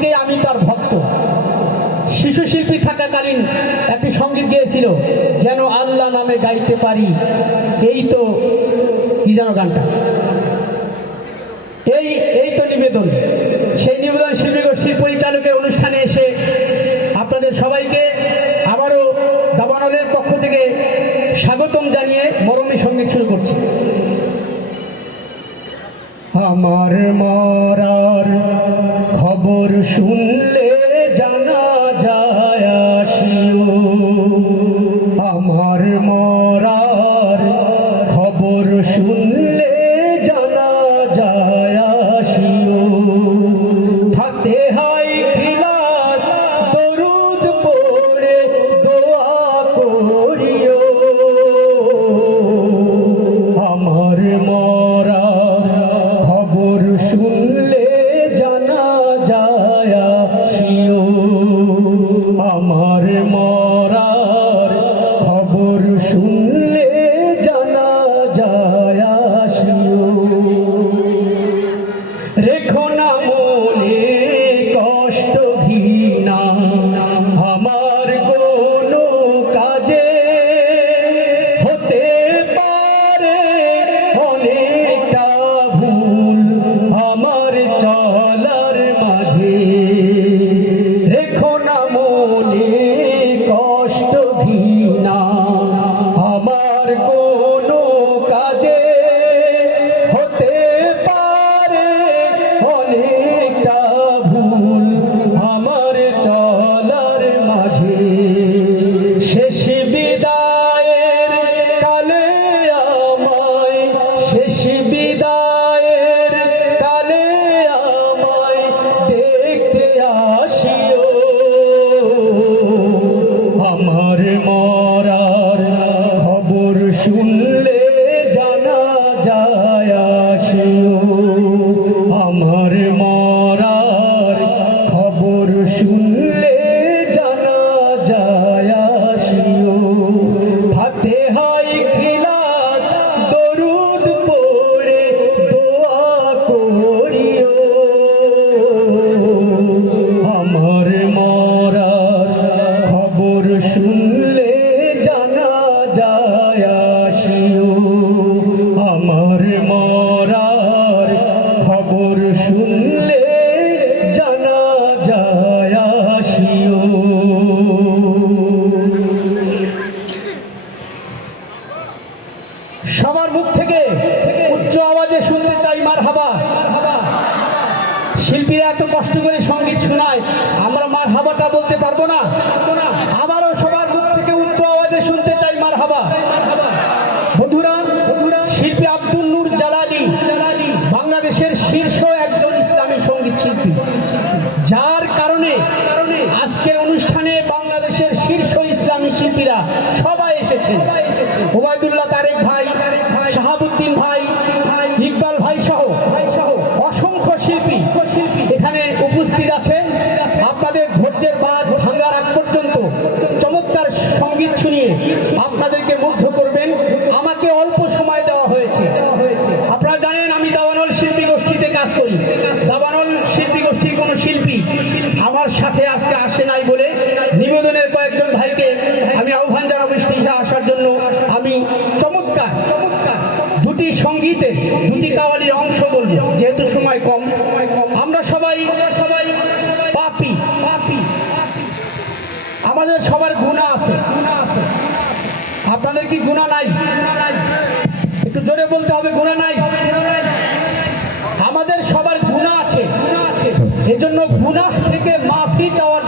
থেকে আমি তার ভক্ত। শিশু শিল্পী থাকাকালীন একটি সঙ্গীত গেয়েছিল, যেন আল্লাহ নামে গাইতে পারি, এই তো কি যেন গানটা, এই তো নিবেদন। সেই নিবেদন শিল্পী গোষ্ঠীর পরিচালকের অনুষ্ঠানে এসে আপনাদের সবাইকে আবারও দাবানলের পক্ষ থেকে স্বাগতম জানিয়ে মরমী সঙ্গীত শুরু করছি। আমার মরার খবর শুনলে জানা যায় আসিও, আমার মরার খবর শুনলে জানা যায় আসিও, থাকতে হয় খিলাস দরুদ পড়ে দোয়া করিও, আমার মরার খবর শুনলে জানা যায় আসিও, আমার মরার খবর শুনলে জানা যায় আসিও, রেখো না মনে কষ্ট ঘৃণা আমার কোনো কাজে, হতে পারে অনেকটা ভুল আমার চলার মাঝে, রেখো না মনে কষ্ট ঘৃণা আমার কোনো কাজে, হতে পারে অনেকটা ভুল আমার চলার মাঝে, শেষ বিদায়ের কালে আমায়, শেষ বিদায়ের কালে আমায় দেখতে আসিও, আমার মরার খবর শুনলে জানা যায় আসিও, আমার মরার খবর শুনলে জানা যায় আসিও, হাতে হয় খিলাস দরুদ পড়ে দোয়া করিও, আমার মরার খবর শুনলে জানা যায় আসিও, আমার মরার খবর শুনলে জানা যায় আসিও। সবার মুখ থেকে উচ্চ আওয়াজে শুনতে চাই মারহাবা। শিল্পীরা এত কষ্ট করে সঙ্গীত শোনায়, আমরা মারহাবাটা বলতে পারবো না? আবারও সবার মুখ থেকে উচ্চ আওয়াজে শুনতে চাই মারহাবা। বন্ধুরা, শিল্পী আব্দুল নূর জালালি বাংলাদেশের শীর্ষ একজন ইসলামী সঙ্গীত শিল্পী, যার কারণে আজকের অনুষ্ঠানে বাংলাদেশের শীর্ষ ইসলামী শিল্পীরা সবাই এসেছেন। ওবায়দুল্লাহ তারেক ভাই, শাহাবুদ্দিন ভাই, ইকবাল ভাই সহ অসংখ্য শিল্পী এখানে উপস্থিত আছেন। আপনাদের ধৈর্যের বাঁধ ভাঙার আগ পর্যন্ত চমৎকার সঙ্গীত শুনিয়ে আপনাদেরকে মুগ্ধ করবেন। আমাকে অল্প সময় দেওয়া হয়েছে। আপনারা জানেন আমি দাবানল শিল্পী গোষ্ঠীতে কাজ করি। দাবানল শিল্পী গোষ্ঠীর কোনো শিল্পী আমার সাথে আজকে আসে নাই বলে নিবেদনের কয়েকজন ভাইকে আমি আহ্বান জানাবো স্টেজে আসার জন্য। আমি চমৎকার দুটি সঙ্গীতের দুটি কাওয়ালির অংশ বলবো, যেহেতু সময় কম। আমরা সবাই পাপী, আমাদের সবার গুনাহ আছে। আপনাদের কি গুনাহ নাই? একটু জোরে বলতে হবে, গুনাহ নাই? আমাদের সবার গুনাহ আছে। এজন্য গুনাহ থেকে মাফি চাওয়ার